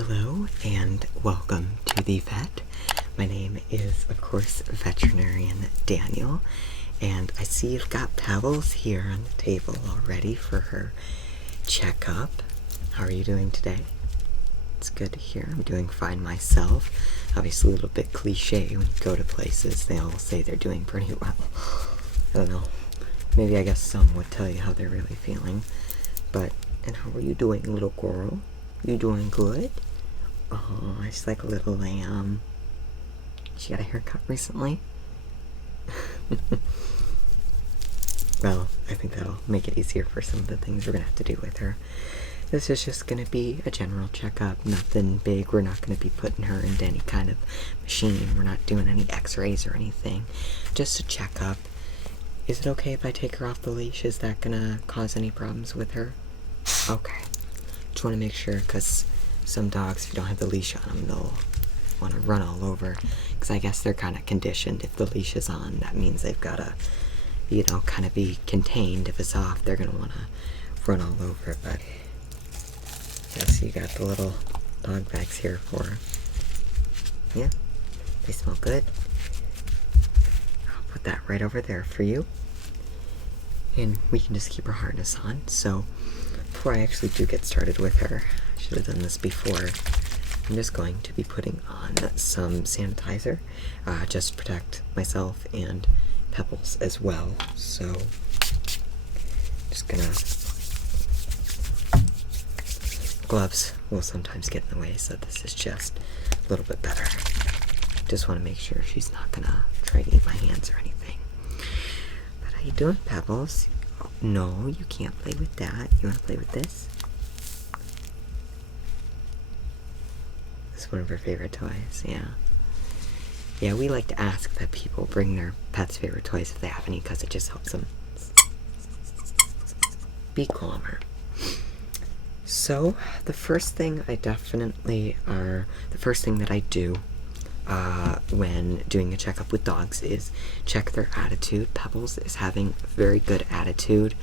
Hello and welcome to the vet. My name is, of course, Veterinarian Daniel, and I see you've got Pebbles here on the table already for her checkup. How are you doing today? It's good to hear. I'm doing fine myself. Obviously a little bit cliche when you go to places, they all say they're doing pretty well. I don't know. Maybe I guess some would tell you how they're really feeling. But, and how are you doing, little girl? You doing good? Oh, she's like a little lamb. She got a haircut recently. Well, I think that'll make it easier for some of the things we're gonna have to do with her. This is just gonna be a general checkup, nothing big. We're not gonna be putting her into any kind of machine. We're not doing any x-rays or anything. Just a checkup. Is it okay if I take her off the leash? Is that gonna cause any problems with her? Okay. Just want to make sure, because some dogs, if you don't have the leash on them, they'll want to run all over. Because I guess they're kind of conditioned. If the leash is on, that means they've got to, you know, kind of be contained. If it's off, they're going to want to run all over. But, yeah, so you got the little dog bags here for her. Yeah, they smell good. I'll put that right over there for you. And we can just keep her harness on. So, before I actually do get started with her, I should have done this before. I'm just going to be putting on some sanitizer, just to protect myself and Pebbles as well. So, just gonna. Gloves will sometimes get in the way, so this is just a little bit better. Just want to make sure she's not gonna try to eat my hands or anything. But how you doing, Pebbles? No, you can't play with that. You want to play with this? This is one of her favorite toys, yeah. Yeah, we like to ask that people bring their pets' favorite toys if they have any, because it just helps them be calmer. So, the first thing that I do when doing a checkup with dogs is check their attitude. Pebbles is having a very good attitude.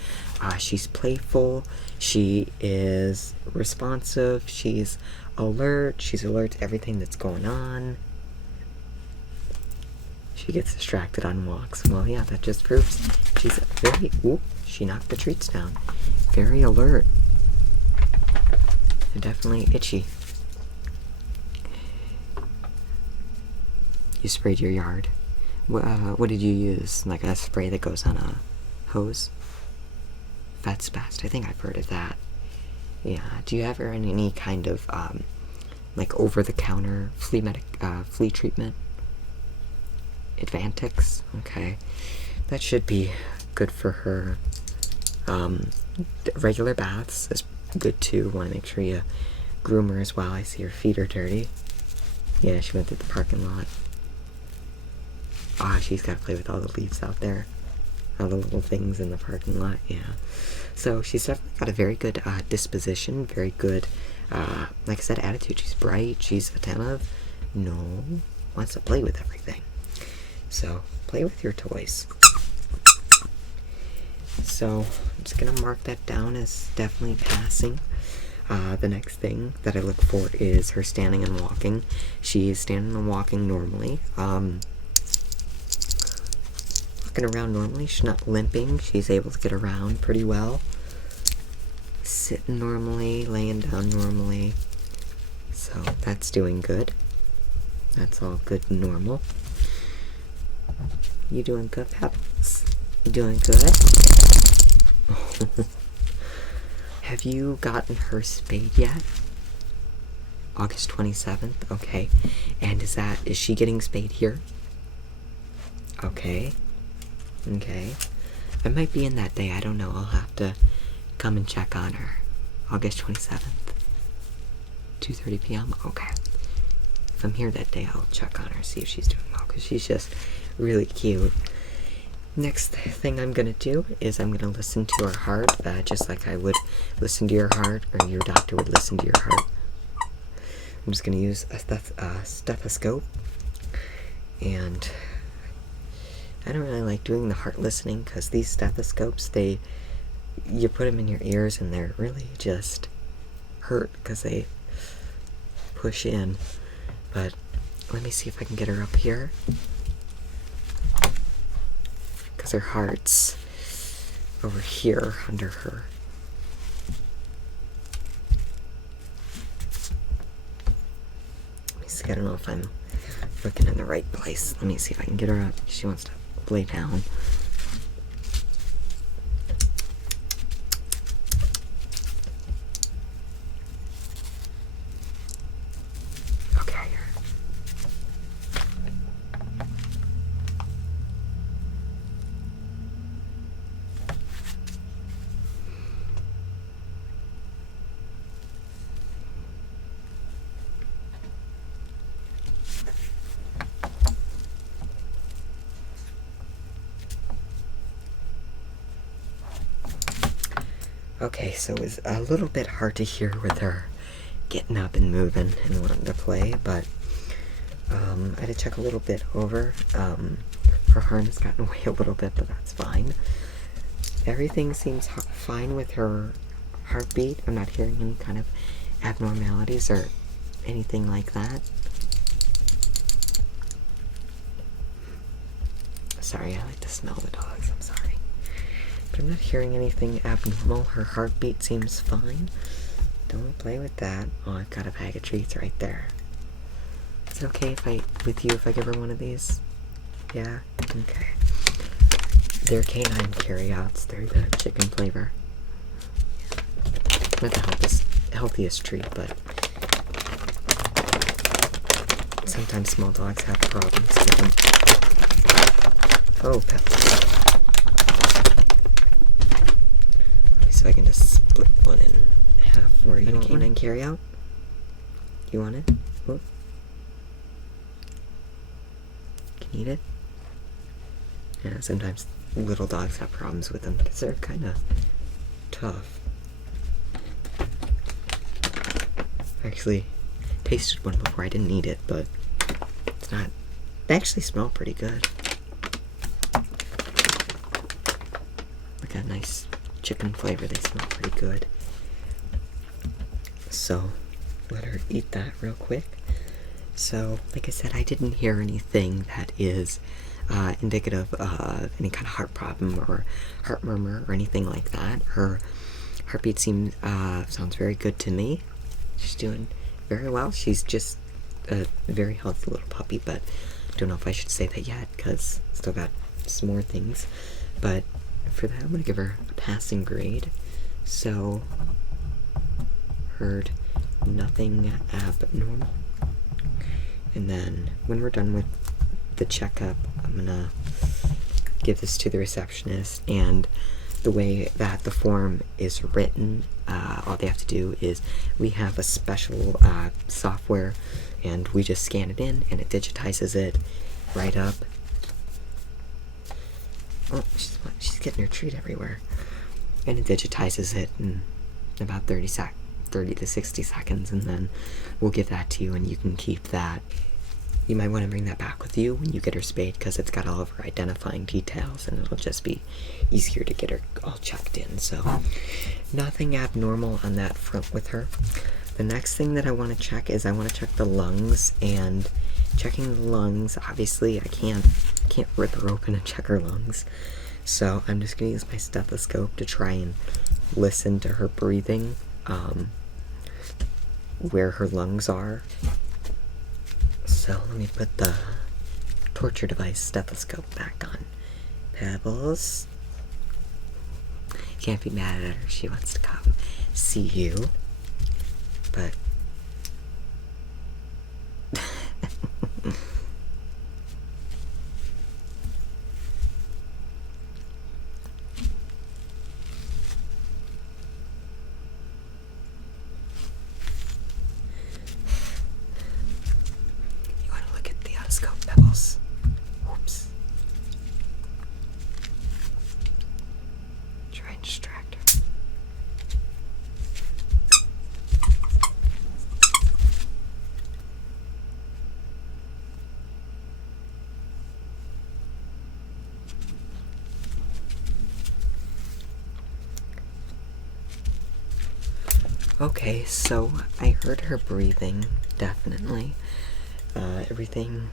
She's playful, she is responsive, she's alert to everything that's going on. She gets distracted on walks. Well, yeah, that just proves she's very, she knocked the treats down. Very alert. And definitely itchy. You sprayed your yard. What did you use? Like a spray that goes on a hose? Vet's Best. I think I've heard of that. Yeah. Do you ever any kind of like over-the-counter flea treatment? Advantix. Okay. That should be good for her. Regular baths is good too. Want to make sure you groom her as well. I see her feet are dirty. Yeah, she went through the parking lot. She's got to play with all the leaves out there. All the little things in the parking lot, yeah. So she's definitely got a very good disposition, very good, like I said, attitude. She's bright, she's attentive. Wants to play with everything. So, play with your toys. So, I'm just going to mark that down as definitely passing. The next thing that I look for is her standing and walking. She is standing and walking normally. Around normally. She's not limping. She's able to get around pretty well. Sitting normally, laying down normally. So that's doing good. That's all good and normal. You doing good, Pebbles? You doing good? Have you gotten her spayed yet? August 27th? Okay. And is she getting spayed here? Okay. Okay. I might be in that day. I don't know. I'll have to come and check on her. August 27th. 2:30 p.m.? Okay. If I'm here that day, I'll check on her, see if she's doing well, because she's just really cute. Next thing I'm going to do is I'm going to listen to her heart, just like I would listen to your heart, or your doctor would listen to your heart. I'm just going to use a stethoscope, and I don't really like doing the heart listening, because these stethoscopes, you put them in your ears and they're really just hurt, because they push in. But let me see if I can get her up here. Because her heart's over here under her. Let me see, I don't know if I'm looking in the right place. Let me see if I can get her up. She wants to lay down. Okay, so it was a little bit hard to hear with her getting up and moving and wanting to play, but I had to check a little bit over. Her harm's gotten away a little bit, but that's fine. Everything seems fine with her heartbeat. I'm not hearing any kind of abnormalities or anything like that. Sorry, I like to smell the dogs, I'm sorry. But I'm not hearing anything abnormal. Her heartbeat seems fine. Don't play with that. Oh, I've got a bag of treats right there. Is it okay if I give her one of these? Yeah? Okay. They're canine carryouts. They're the chicken flavor. Not the healthiest treat, but sometimes small dogs have problems with them. Oh, Pebbles. So I can just split one in half. Where you want canine carryout? You want it? Oh. Can you eat it? Yeah, sometimes little dogs have problems with them because they're kind of tough. I actually tasted one before. I didn't eat it, but it's not. They actually smell pretty good. Like a nice chicken flavor. They smell pretty good. So let her eat that real quick. So, like I said, I didn't hear anything that is indicative of any kind of heart problem or heart murmur or anything like that. Her heartbeat sounds very good to me. She's doing very well. She's just a very healthy little puppy, but don't know if I should say that yet because still got some more things. But for that, I'm going to give her a passing grade. So, heard nothing abnormal. And then when we're done with the checkup, I'm gonna give this to the receptionist, and the way that the form is written, all they have to do is we have a special software, and we just scan it in and it digitizes it right up. Oh, she's getting her treat everywhere. And it digitizes it in about 30 to 60 seconds, and then we'll give that to you and you can keep that. You might want to bring that back with you when you get her spayed because it's got all of her identifying details and it'll just be easier to get her all checked in. So nothing abnormal on that front with her. The next thing that I want to check is I want to check the lungs, and checking the lungs, obviously I can't rip her open and check her lungs. So I'm just going to use my stethoscope to try and listen to her breathing, where her lungs are. So let me put the torture device stethoscope back on. Pebbles. Can't be mad at her. She wants to come see you. But Pebbles. Whoops. Try and distract her. Okay, so I heard her breathing. definitely. Everything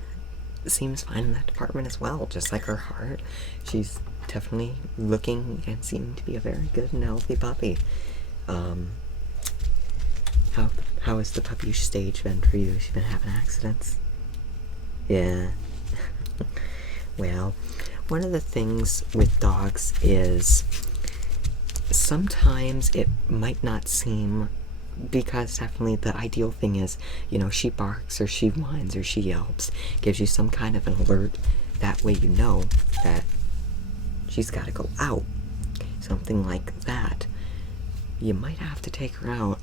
seems fine in that department as well, just like her heart. She's definitely looking and seeming to be a very good and healthy puppy. How has the puppy stage been for you? Has she been having accidents? Yeah. Well, one of the things with dogs is sometimes it might not seem, because definitely the ideal thing is, you know, she barks or she whines or she yelps, gives you some kind of an alert. That way you know that she's got to go out. Something like that. You might have to take her out.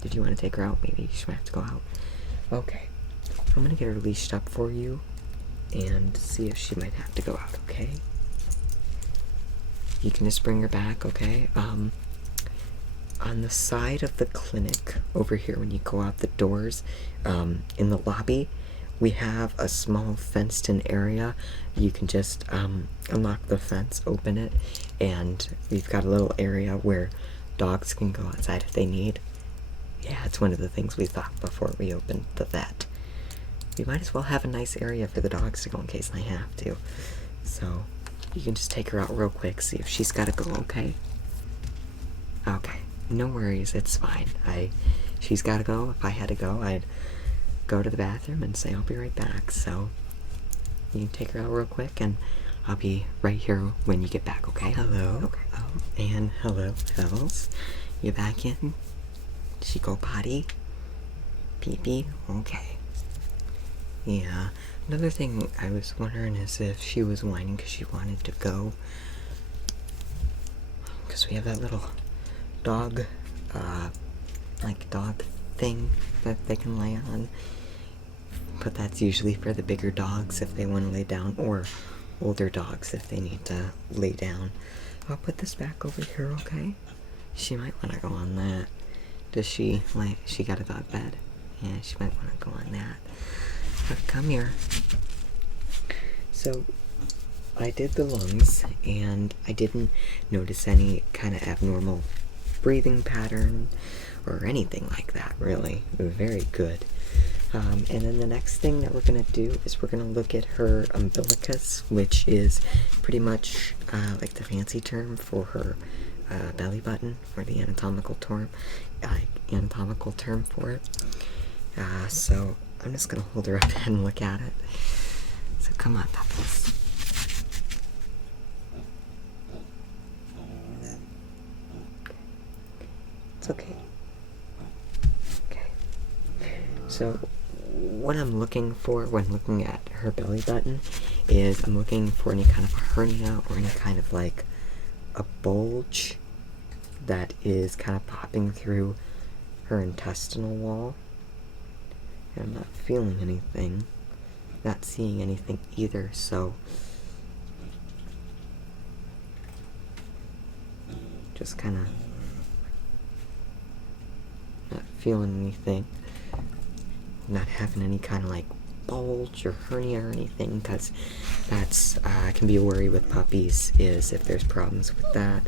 Did you want to take her out? Maybe she might have to go out. Okay. I'm going to get her leashed up for you and see if she might have to go out, okay? You can just bring her back, okay? On the side of the clinic over here when you go out the doors, in the lobby, we have a small fenced-in area. You can just unlock the fence, open it, and we've got a little area where dogs can go outside if they need. Yeah, it's one of the things we thought before we opened the vet. We might as well have a nice area for the dogs to go in case they have to. So, you can just take her out real quick, see if she's got to go, okay? Okay, no worries, it's fine. She's got to go. If I had to go, I'd go to the bathroom and say I'll be right back. So, you can take her out real quick, and I'll be right here when you get back, okay? Hello. Okay. Oh, and hello, Pebbles. You back in? Did she go potty? Pee-pee? Okay. Yeah. Another thing I was wondering is if she was whining because she wanted to go. Because we have that little dog, dog thing that they can lay on. But that's usually for the bigger dogs if they want to lay down, or older dogs if they need to lay down. I'll put this back over here, okay? She might want to go on that. Does she got a dog bed? Yeah, she might want to go on that. But come here. So, I did the lungs, and I didn't notice any kind of abnormal breathing pattern or anything like that, really. Very good. And then the next thing that we're going to do is we're going to look at her umbilicus, which is pretty much like the fancy term for her belly button, or the anatomical term for it. So I'm just going to hold her up and look at it. So come on, Pebbles. It's okay. Okay. So what I'm looking for when looking at her belly button is I'm looking for any kind of a hernia or any kind of like a bulge that is kind of popping through her intestinal wall. And I'm not feeling anything, not seeing anything either, so just kind of not feeling anything, not having any kind of like bulge or hernia or anything, because that's can be a worry with puppies, is if there's problems with that.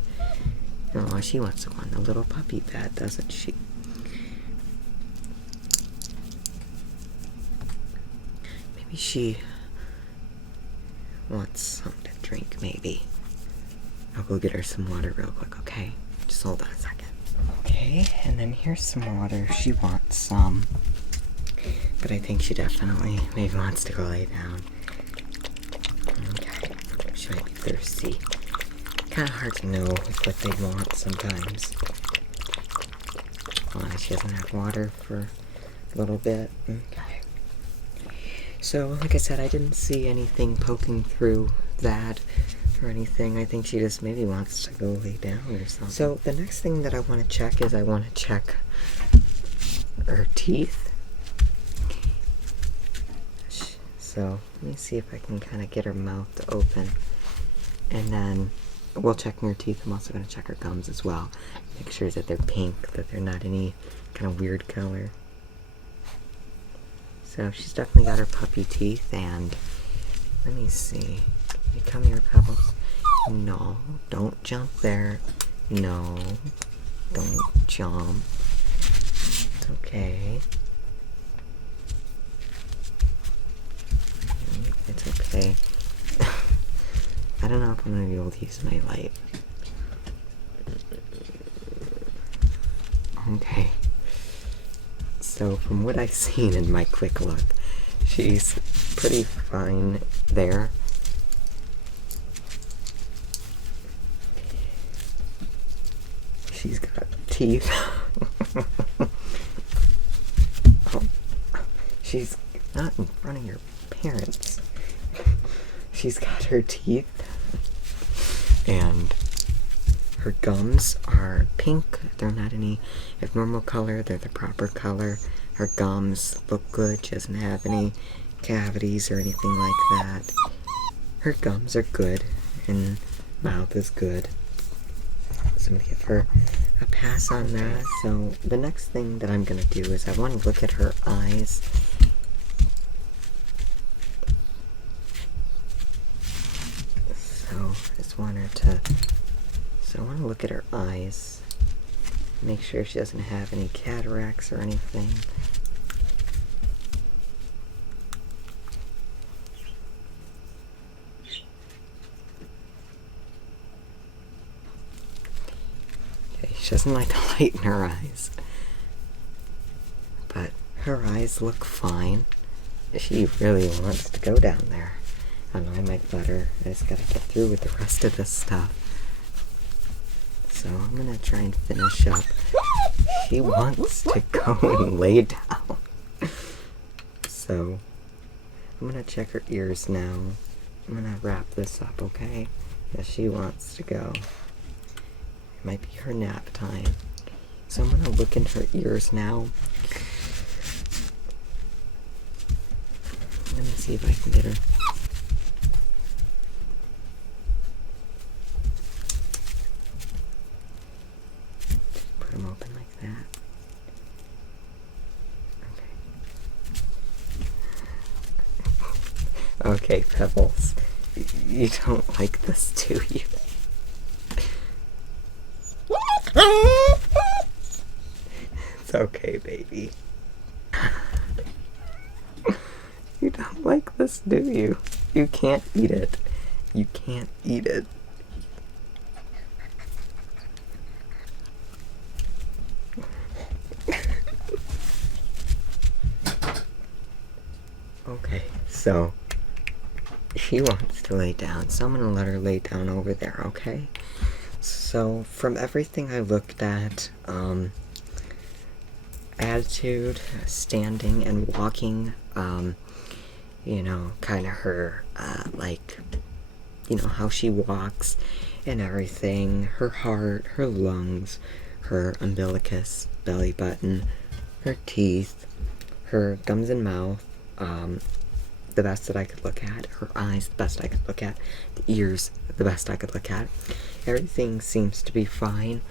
Oh, she wants to go on the little puppy bed, doesn't she? Maybe she wants something to drink, maybe. I'll go get her some water real quick, okay? Just hold on a second. Okay, and then here's some water. She wants some. But I think she definitely maybe wants to go lay down. Okay, she might be thirsty. Kind of hard to know what they want sometimes. Oh, she doesn't have water for a little bit. Okay. So, like I said, I didn't see anything poking through that or anything. I think she just maybe wants to go lay down or something. So, the next thing that I want to check is I want to check her teeth. So, let me see if I can kind of get her mouth to open. And then, while checking her teeth, I'm also going to check her gums as well. Make sure that they're pink, that they're not any kind of weird color. So she's definitely got her puppy teeth, and let me see. You come here, Pebbles. No, don't jump there. No, don't jump. It's okay. okay? I don't know if I'm gonna be able to use my light. Okay. So, from what I've seen in my quick look, she's pretty fine there. She's got teeth. Oh, she's not in front of your parents. She's got her teeth, and her gums are pink. They're not any abnormal color, they're the proper color. Her gums look good. She doesn't have any cavities or anything like that. Her gums are good, and mouth is good. So I'm gonna give her a pass on that. So the next thing that I'm gonna do is I want to look at her eyes. So I just want her to. So I want to look at her eyes. Make sure she doesn't have any cataracts or anything. She doesn't like the light in her eyes. But her eyes look fine. She really wants to go down there. I know I might let her. I just gotta get through with the rest of this stuff. So I'm gonna try and finish up. She wants to go and lay down. So I'm gonna check her ears now. I'm gonna wrap this up, okay? Yeah, she wants to go. It might be her nap time. So I'm gonna look in her ears now. Let me see if I can get her. Just put them open like that. Okay. Okay, Pebbles. You don't like this, do you? It's okay, baby. You don't like this, do you? You can't eat it. You can't eat it. Okay, so she wants to lay down, so I'm gonna let her lay down over there, okay? So, from everything I looked at, attitude, standing and walking, you know, kind of her, like, you know, how she walks and everything, her heart, her lungs, her umbilicus, belly button, her teeth, her gums and mouth, the best that I could look at, her eyes, the best I could look at, the ears, the best I could look at. Everything seems to be fine.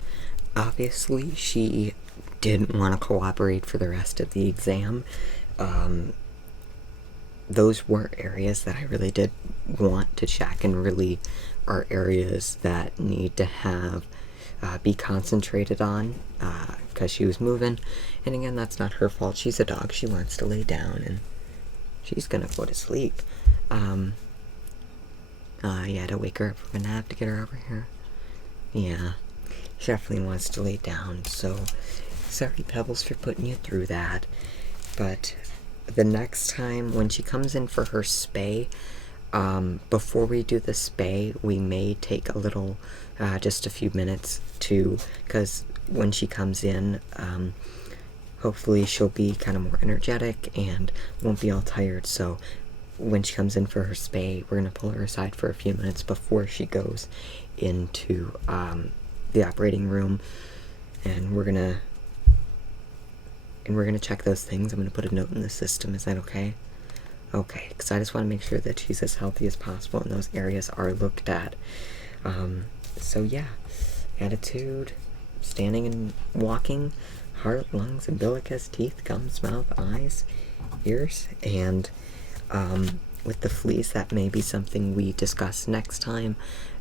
Obviously, she didn't want to cooperate for the rest of the exam. Those were areas that I really did want to check and really are areas that need to have be concentrated on because she was moving. And again, that's not her fault. She's a dog. She wants to lay down and she's gonna go to sleep. Yeah, to wake her up from a nap to get her over here. Yeah, she definitely wants to lay down, so sorry, Pebbles, for putting you through that. But the next time when she comes in for her spay, before we do the spay, we may take a little, just a few minutes to, because when she comes in, hopefully she'll be kind of more energetic and won't be all tired, so when she comes in for her spay, we're going to pull her aside for a few minutes before she goes into the operating room, and we're gonna check those things. I'm gonna put a note in the system. Is that okay? Okay, because I just want to make sure that she's as healthy as possible and those areas are looked at. So yeah, attitude, standing and walking, heart, lungs, umbilicus, teeth, gums, mouth, eyes, ears, and with the fleas, that may be something we discuss next time.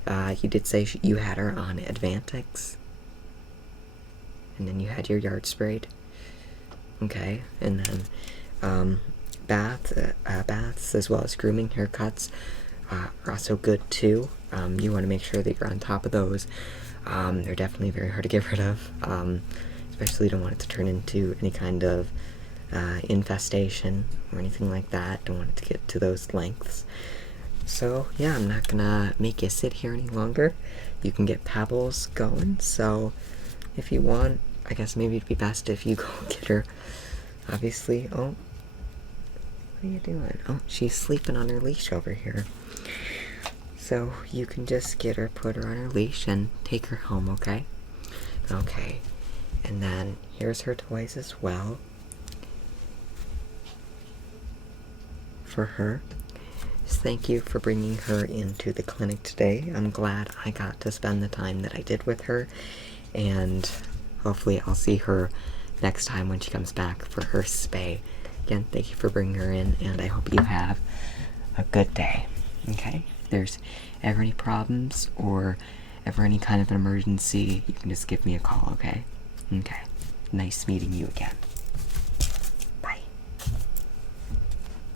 You did say you had her on Advantix, and then you had your yard sprayed. Okay, and then baths as well as grooming, haircuts are also good too. You want to make sure that you're on top of those. They're definitely very hard to get rid of, especially don't want it to turn into any kind of infestation or anything like that. Don't want it to get to those lengths. So yeah, I'm not gonna make you sit here any longer. You can get Pebbles going, so if you want, I guess maybe it'd be best if you go get her. Obviously, oh, what are you doing? Oh, she's sleeping on her leash over here. So you can just get her, put her on her leash, and take her home, okay? Okay, and then here's her toys as well for her. Just thank you for bringing her into the clinic today. I'm glad I got to spend the time that I did with her, and hopefully I'll see her next time when she comes back for her spay. Again, thank you for bringing her in, and I hope you have a good day, okay? If there's ever any problems or ever any kind of an emergency, you can just give me a call, okay? Okay. Nice meeting you again.